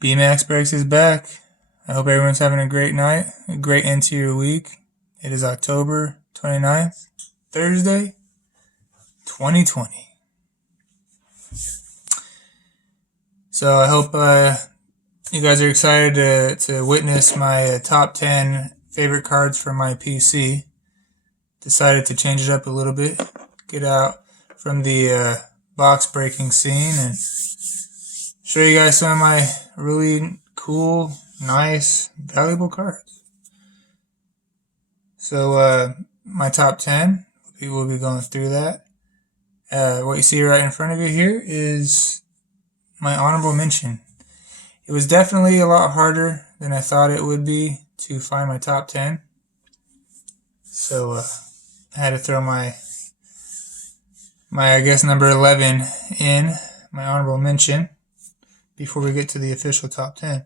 B-Max Breaks is back. I hope everyone's having a great night, a great end to your week. It is October 29th, Thursday, 2020. So I hope you guys are excited to witness my top 10 favorite cards from my PC. Decided to change it up a little bit, get out from the box breaking scene and show you guys some of my really cool, nice, valuable cards. So my top 10, we'll be going through that. What you see right in front of you here is my honorable mention. It was definitely a lot harder than I thought it would be to find my top 10. So I had to throw my I guess number 11 in, my honorable mention, before we get to the official top 10.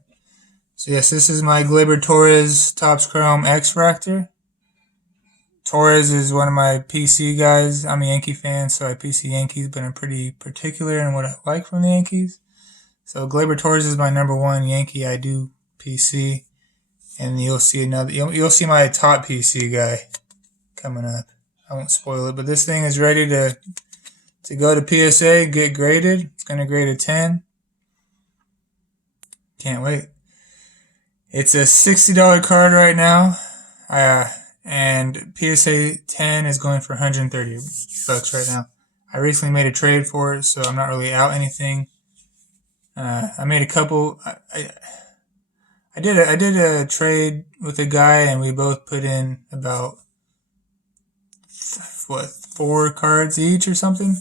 So yes, this is my Glabor Torres Topps Chrome X-Fractor. Torres is one of my PC guys. I'm a Yankee fan, so I PC Yankees, but I'm pretty particular in what I like from the Yankees. So Glabor Torres is my number one Yankee I do PC, and you'll see you'll see my top PC guy coming up. I won't spoil it, but this thing is ready to go to PSA, get graded. It's going to grade a 10. Can't wait. It's a $60 card right now, and PSA 10 is going for $130 right now. I recently made a trade for it, so I'm not really out anything. I made a couple. I did a trade with a guy, and we both put in about 4 cards each or something.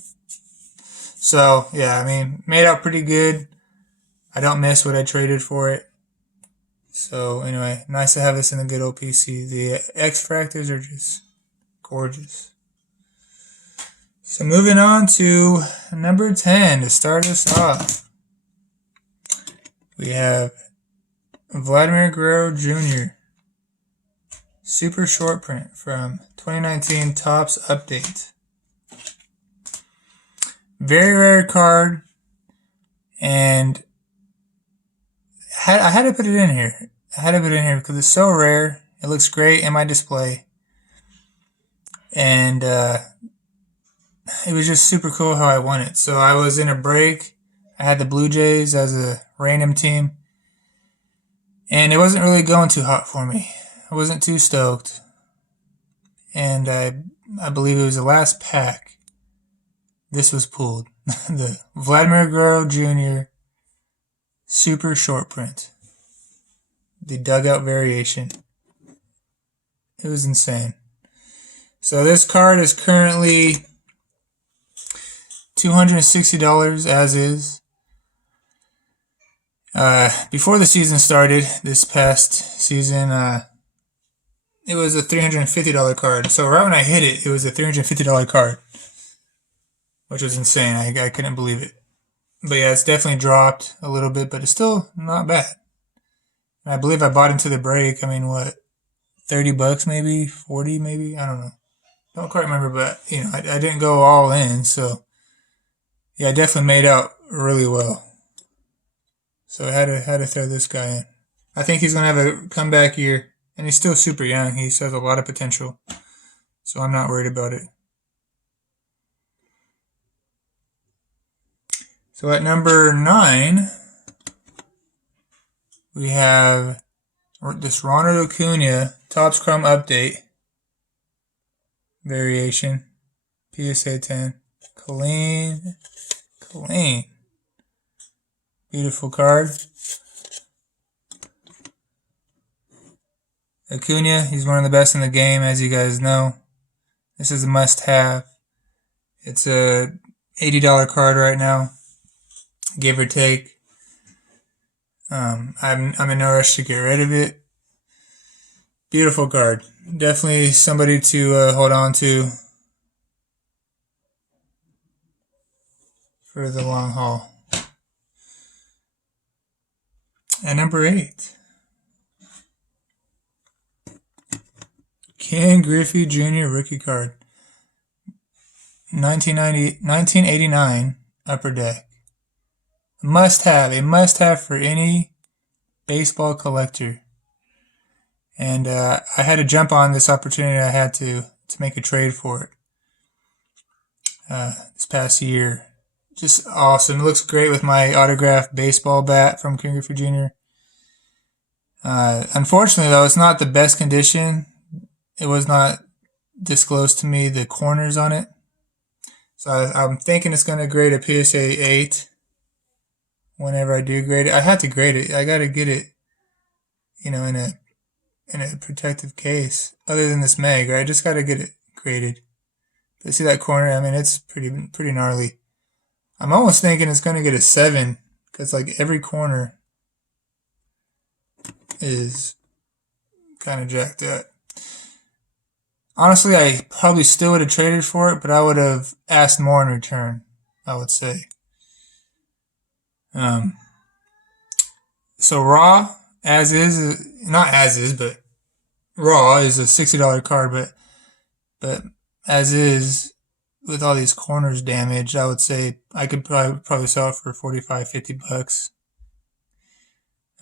So yeah, I mean, made out pretty good. I don't miss what I traded for it. So anyway, nice to have this in the good old PC. The X-Fractors are just gorgeous. So moving on to number 10 to start us off. We have Vladimir Guerrero Jr. Super short print from 2019 Topps Update. Very rare card, and I had to put it in here. I had to put it in here because it's so rare. It looks great in my display, and it was just super cool how I won it. So I was in a break. I had the Blue Jays as a random team, and it wasn't really going too hot for me. I wasn't too stoked, and I believe it was the last pack. This was pulled. The Vladimir Guerrero Jr. Super short print. The dugout variation. It was insane. So this card is currently $260 as is. Before the season started, this past season, it was a $350 card. So right when I hit it, it was a $350 card, which was insane. I couldn't believe it. But yeah, it's definitely dropped a little bit, but it's still not bad. And I believe I bought into the break. I mean, what, $30 maybe, 40 maybe? I don't know. Don't quite remember, but you know, I didn't go all in, so yeah, I definitely made out really well. So I had to throw this guy in. I think he's gonna have a comeback year, and he's still super young. He has a lot of potential, so I'm not worried about it. So at number 9, we have this Ronald Acuna Topps Chrome Update variation, PSA 10. Clean. Beautiful card. Acuna, he's one of the best in the game, as you guys know. This is a must-have. It's a $80 card right now, give or take. I'm in no rush to get rid of it. Beautiful card. Definitely somebody to hold on to for the long haul. At number 8, Ken Griffey Jr. rookie card. 1989 Upper Deck. A must have for any baseball collector. And I had to jump on this opportunity. I had to make a trade for it this past year. Just awesome. It looks great with my autographed baseball bat from King Griffey Jr. Unfortunately, though, it's not the best condition. It was not disclosed to me the corners on it. So I'm thinking it's going to grade a PSA 8 whenever I do grade it. I had to grade it. I got to get it, in a protective case. Other than this mag, right? I just got to get it graded. But see that corner? I mean, it's pretty gnarly. I'm almost thinking it's going to get a 7 because like every corner is kind of jacked up. Honestly, I probably still would have traded for it, but I would have asked more in return, I would say. So raw, as is, not as is, but raw is a $60 card, but as is, with all these corners damaged, I would say I could probably sell it for $45-50.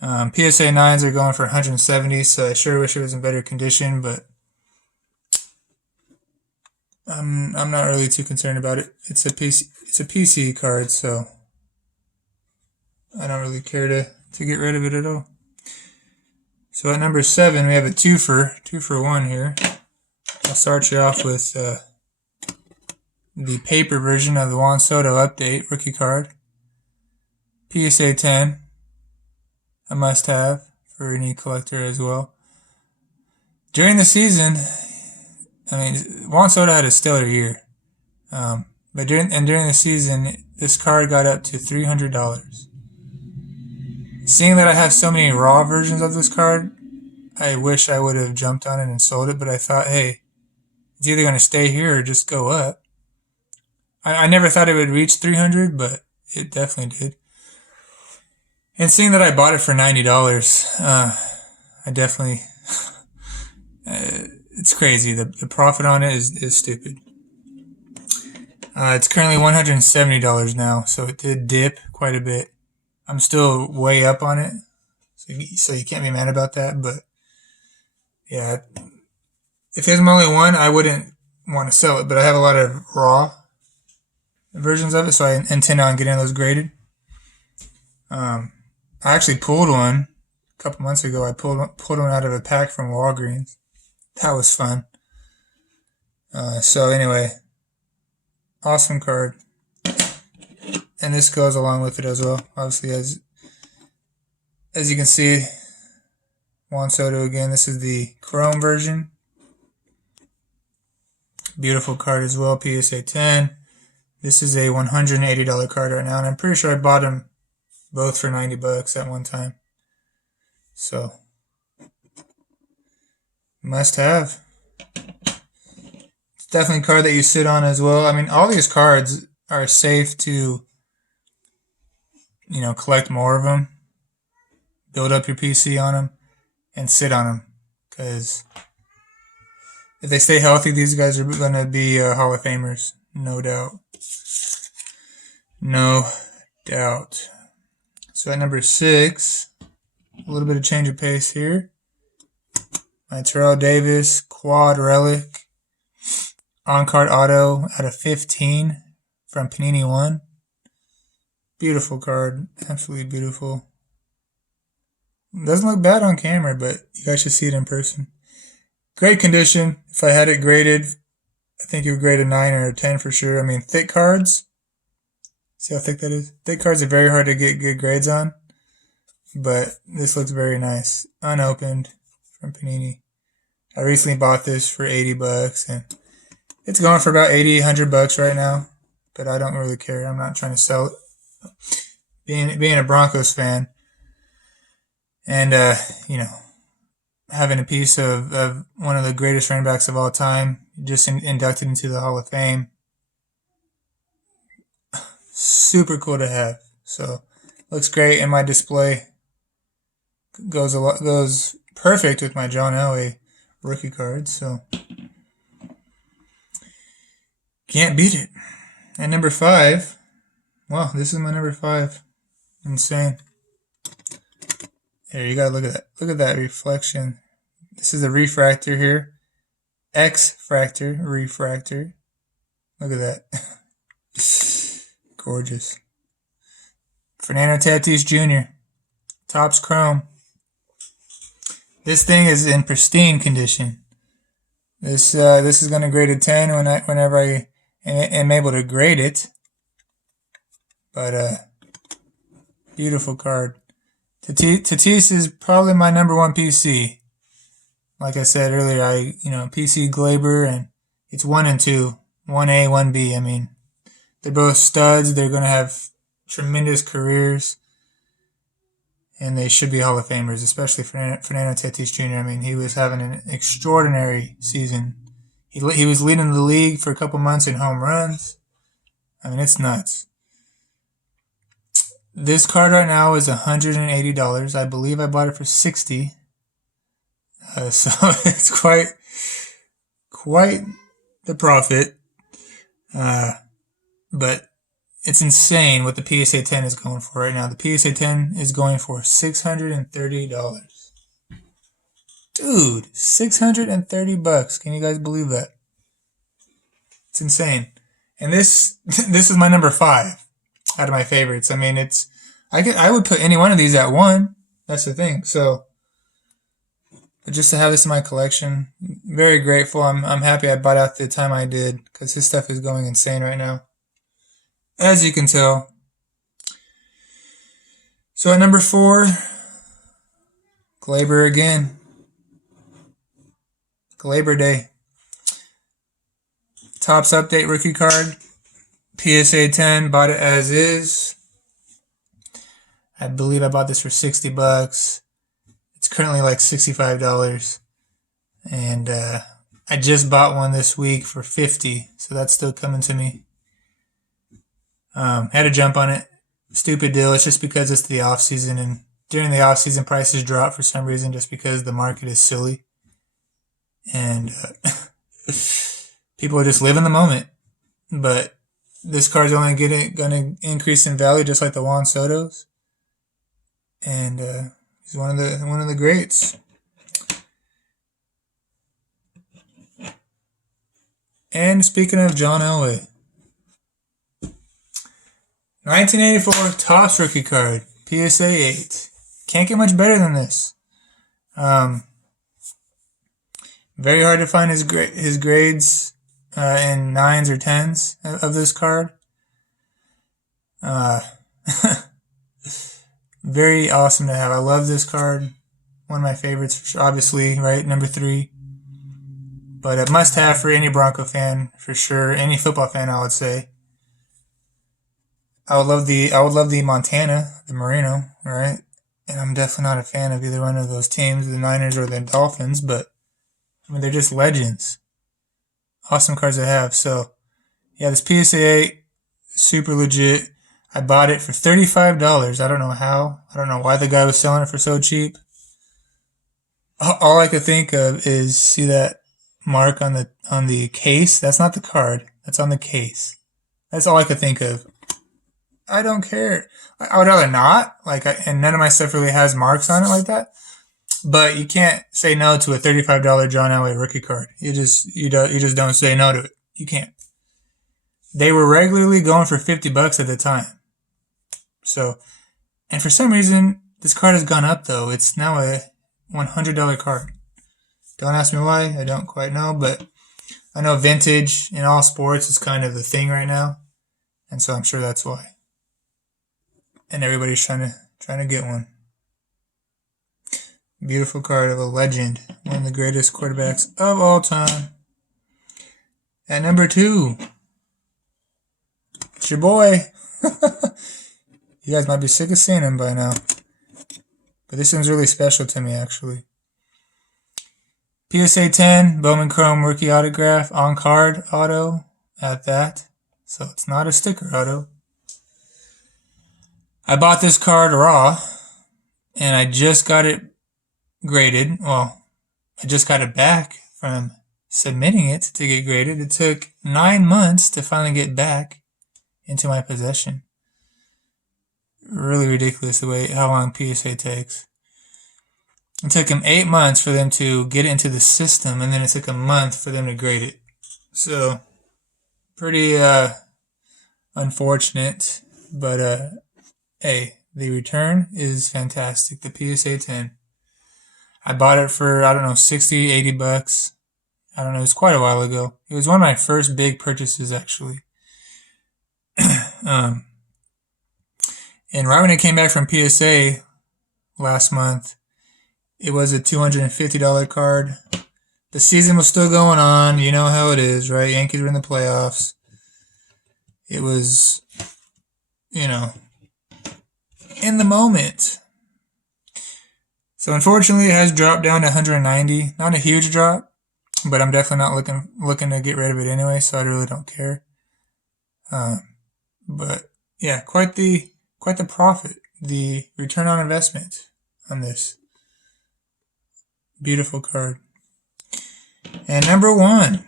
PSA 9s are going for 170, so I sure wish it was in better condition, but I'm not really too concerned about it. It's a PC card, so I don't really care to get rid of it at all. So at number 7, we have a 2 for 1 here. I'll start you off with the paper version of the Juan Soto update rookie card. PSA 10, a must-have for any collector as well. During the season, Juan Soto had a stellar year, but during the season, this card got up to $300. Seeing that I have so many raw versions of this card, I wish I would have jumped on it and sold it, but I thought, hey, it's either going to stay here or just go up. I never thought it would reach 300, but it definitely did. And seeing that I bought it for $90, I definitely, it's crazy. The profit on it is stupid. It's currently $170 now, so it did dip quite a bit. I'm still way up on it, so you can't be mad about that, but yeah, if there's only one, I wouldn't want to sell it, but I have a lot of raw versions of it, so I intend on getting those graded. I actually pulled one a couple months ago. I pulled one out of a pack from Walgreens. That was fun. So anyway, awesome card. And this goes along with it as well. Obviously, as you can see, Juan Soto again. This is the Chrome version. Beautiful card as well, PSA 10. This is a $180 card right now, and I'm pretty sure I bought them both for $90 at one time. So, must have. It's definitely a card that you sit on as well. I mean, all these cards are safe to, collect more of them, build up your PC on them, and sit on them. Because if they stay healthy, these guys are going to be Hall of Famers, no doubt. No doubt. So at number 6, a little bit of change of pace here. My Terrell Davis quad relic on-card auto out of 15 from Panini 1. Beautiful card. Absolutely beautiful. Doesn't look bad on camera, but you guys should see it in person. Great condition. If I had it graded, I think it would grade a 9 or a 10 for sure. I mean, thick cards. See how thick that is? Thick cards are very hard to get good grades on, but this looks very nice. Unopened from Panini. I recently bought this for $80, and it's going for about $80-100 right now, but I don't really care. I'm not trying to sell it. Being a Broncos fan, and having a piece of one of the greatest running backs of all time, just inducted into the Hall of Fame. Super cool to have. So looks great in my display. Goes perfect with my John Elway rookie cards. So can't beat it. And number 5. Wow, this is my number 5. Insane. There, you gotta look at that. Look at that reflection. This is a refractor here. X-fractor, refractor. Look at that. Gorgeous. Fernando Tatis Jr. Topps Chrome. This thing is in pristine condition. This is gonna grade a 10 whenever I am able to grade it. But beautiful card. Tatis is probably my number one PC. Like I said earlier, PC Glabor, and it's 1 and 2, 1A, 1B. I mean, they're both studs. They're going to have tremendous careers, and they should be Hall of Famers, especially Fernando Tatis Jr. I mean, he was having an extraordinary season. He was leading the league for a couple months in home runs. I mean, it's nuts. This card right now is $180. I believe I bought it for $60. So it's quite the profit. But it's insane what the PSA 10 is going for right now. The PSA 10 is going for $630. Dude, $630. Can you guys believe that? It's insane. And this is my number 5 out of my favorites. I mean, I would put any one of these at 1. That's the thing. So, but just to have this in my collection, very grateful. I'm happy I bought out the time I did, because his stuff is going insane right now, as you can tell. So at number 4, Glabor again. Glabor Day. Topps Update rookie card. PSA 10, bought it as is. I believe I bought this for $60. It's currently like $65. And I just bought one this week for $50, so that's still coming to me. Had to jump on it. Stupid deal. It's just because it's the off season, and during the off season prices drop for some reason, just because the market is silly. And people are just living the moment. But this card's only going to increase in value, just like the Juan Soto's. And he's one of the greats. And speaking of John Elway, 1984 Topps rookie card, PSA 8. Can't get much better than this. Very hard to find his grades in 9s or 10s of this card. Very awesome to have. I love this card. One of my favorites, obviously, right? Number 3. But a must-have for any Bronco fan, for sure. Any football fan, I would say. I would love the Montana, the Merino, right? And I'm definitely not a fan of either one of those teams, the Niners or the Dolphins, but I mean, they're just legends. Awesome cards to have. So, yeah, this PSA 8, super legit. I bought it for $35. I don't know how. I don't know why the guy was selling it for so cheap. All I could think of is, see that mark on the case? That's not the card. That's on the case. That's all I could think of. I don't care. I would rather not. And none of my stuff really has marks on it like that. But you can't say no to a $35 John Elway rookie card. You just don't say no to it. You can't. They were regularly going for $50 at the time. So, and for some reason, this card has gone up though. It's now a $100 card. Don't ask me why. I don't quite know, but I know vintage in all sports is kind of the thing right now, and so I'm sure that's why. And everybody's trying to get one. Beautiful card of a legend, one of the greatest quarterbacks of all time. At number 2, it's your boy. You guys might be sick of seeing him by now, but this one's really special to me, actually. PSA 10, Bowman Chrome rookie autograph, on card auto at that. So it's not a sticker auto. I bought this card raw, and I just got it graded. Well, I just got it back from submitting it to get graded. It took 9 months to finally get back into my possession. Really ridiculous how long PSA takes. It took them 8 months for them to get it into the system, and then it took a month for them to grade it. So, pretty unfortunate, but hey, the return is fantastic. The PSA 10. I bought it for, I don't know, 60, 80 bucks. I don't know, it was quite a while ago. It was one of my first big purchases, actually. And right when it came back from PSA last month, it was a $250 card. The season was still going on. You know how it is, right? Yankees were in the playoffs. It was, you know, in the moment. So unfortunately, it has dropped down to 190. Not a huge drop, but I'm definitely not looking to get rid of it anyway, so I really don't care. But yeah, quite the profit, the return on investment on this beautiful card. And number one.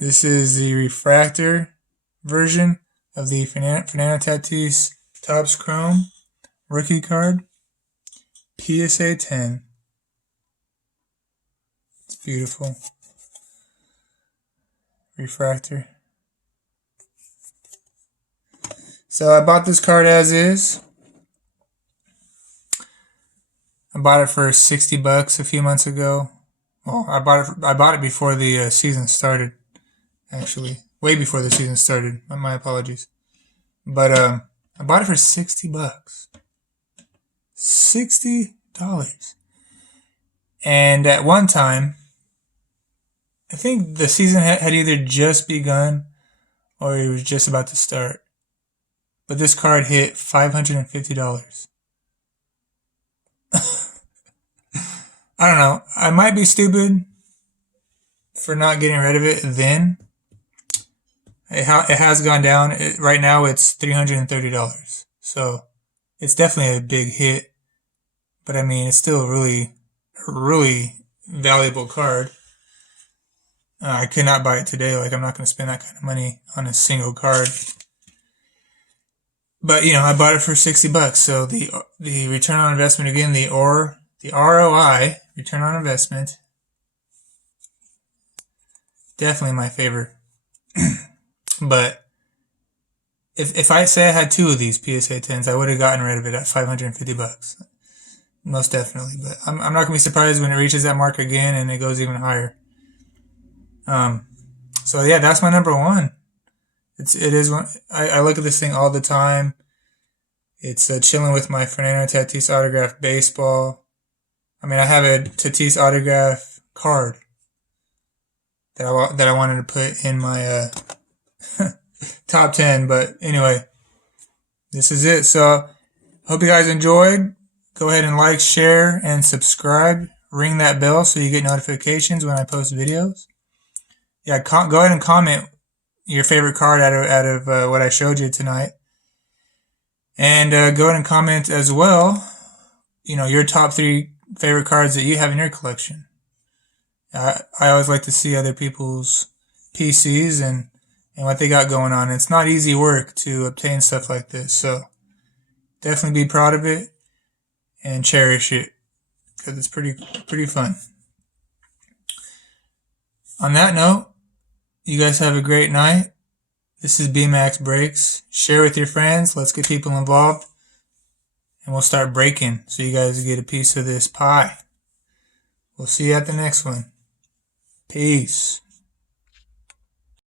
This is the refractor version of the Fernando Tatis Topps Chrome rookie card. PSA 10. It's beautiful. Refractor. So I bought this card as is. I bought it for 60 bucks a few months ago. Well, I bought it before the season started. Actually, way before the season started. My apologies. But I bought it for 60 bucks. $60. And at one time, I think the season had either just begun or it was just about to start. But this card hit $550. I don't know. I might be stupid for not getting rid of it then. It has gone down. Right now it's $330. So it's definitely a big hit. But I mean, it's still a really valuable card. I could not buy it today. Like, I'm not going to spend that kind of money on a single card. But, you know, I bought it for 60 bucks. So the return on investment, again, the ROI, return on investment, definitely my favorite. But if I say I had two of these PSA 10s, I would have gotten rid of it at 550 bucks. Most definitely. But I'm not going to be surprised when it reaches that mark again and it goes even higher. So yeah, that's my number one. It is one. I look at this thing all the time. It's chilling with my Fernando Tatis autograph baseball. I mean, I have a Tatis autograph card that I wanted to put in my top 10. But anyway, this is it. So hope you guys enjoyed. Go ahead and like, share, and subscribe. Ring that bell so you get notifications when I post videos. Yeah, go ahead and comment your favorite card out of what I showed you tonight. And go ahead and comment as well, you know, your top 3 favorite cards that you have in your collection. I always like to see other people's PCs and what they got going on. It's not easy work to obtain stuff like this, so definitely be proud of it and cherish it because it's pretty fun. On that note, you guys have a great night. This is BMAX Breaks. Share with your friends. Let's get people involved. And we'll start breaking so you guys get a piece of this pie. We'll see you at the next one. Peace.